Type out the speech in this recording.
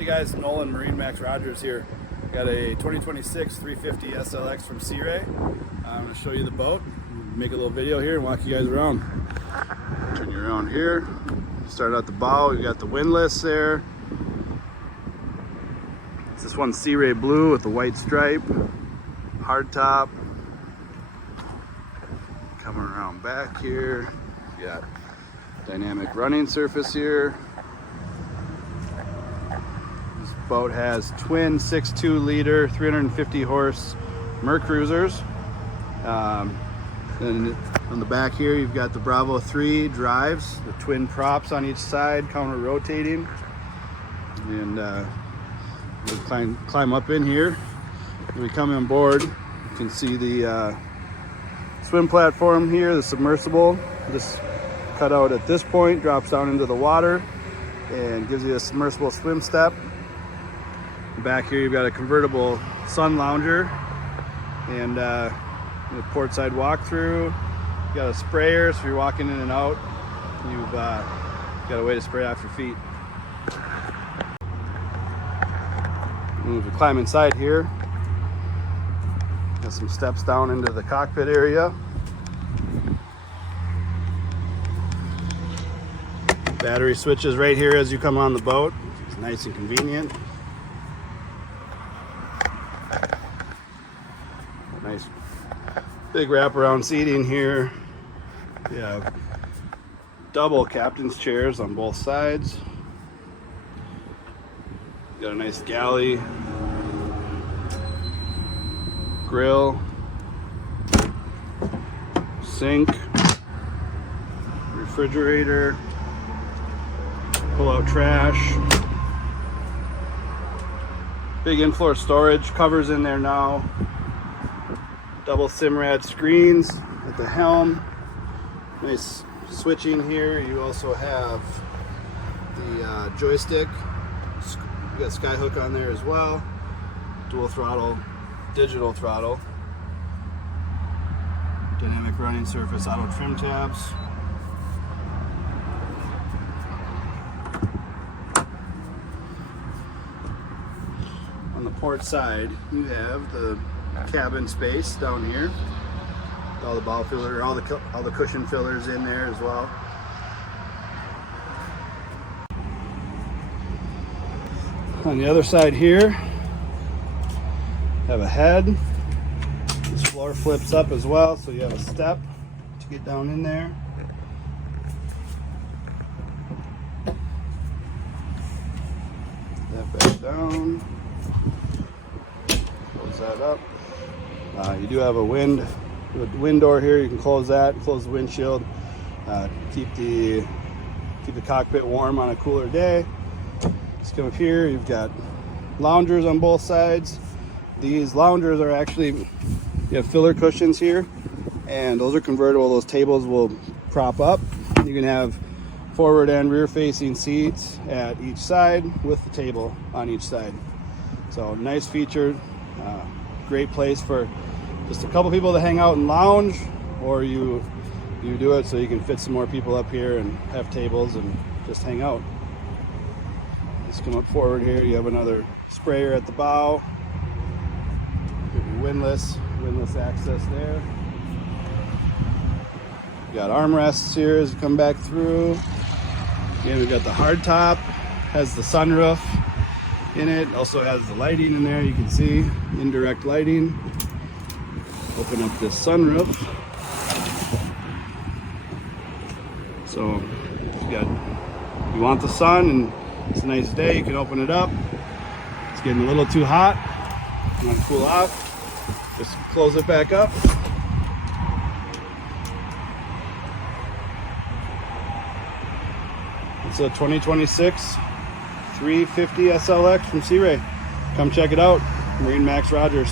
Hey guys, Nolan, MarineMax Rogers here. Got a 2026 350 SLX from Sea Ray. I'm going to show you the boat, make a little video here and walk you guys around. Turn you around here. Start at the bow, you got the windlass there. This one's Sea Ray blue with the white stripe, hard top. Coming around back here, you got dynamic running surface here. This boat has twin 6.2 liter, 350 horse Mercruisers. Then on the back here, you've got the Bravo 3 drives, the twin props on each side, counter rotating. And we'll climb up in here. When we come on board, you can see the swim platform here, the submersible. Just cut out at this point, drops down into the water and gives you a submersible swim step. Back here you've got a convertible sun lounger and a port side walkthrough. You got a sprayer, so if you're walking in and out, you've got a way to spray off your feet. And if you climb inside here, got some steps down into the cockpit area. Battery switches right here as you come on the boat. It's nice and convenient. Nice big wraparound seating here. You have double captain's chairs on both sides. Got a nice galley, grill, sink, refrigerator, pull out trash, big in-floor storage, covers in there now, double Simrad screens at the helm, nice switching here. You also have the joystick, you got Skyhook on there as well, dual throttle, digital throttle, dynamic running surface, auto trim tabs. On the port side, you have the cabin space down here. All the bow filler, all the cushion fillers in there as well. On the other side here, have a head. This floor flips up as well, so you have a step to get down in there. That back down. Close that up. You do have a wind door here. You can close that, close the windshield, keep the cockpit warm on a cooler day. Just come up here. You've got loungers on both sides. These loungers are actually, you have filler cushions here, and those are convertible. Those tables will prop up. You can have forward and rear facing seats at each side with the table on each side. So nice feature, great place for just a couple people to hang out and lounge, or you do it so you can fit some more people up here and have tables and just hang out. Just come up forward here. You have another sprayer at the bow. Windlass access there. You got armrests here as you come back through. Again, we've got the hard top, has the sunroof in it, also has the lighting in there. You can see indirect lighting. Open up this sunroof. So if you want the sun and it's a nice day, you can open it up. It's getting a little too hot. You want to cool off, just close it back up. It's a 2026 350 SLX from Sea Ray. Come check it out. MarineMax Rogers.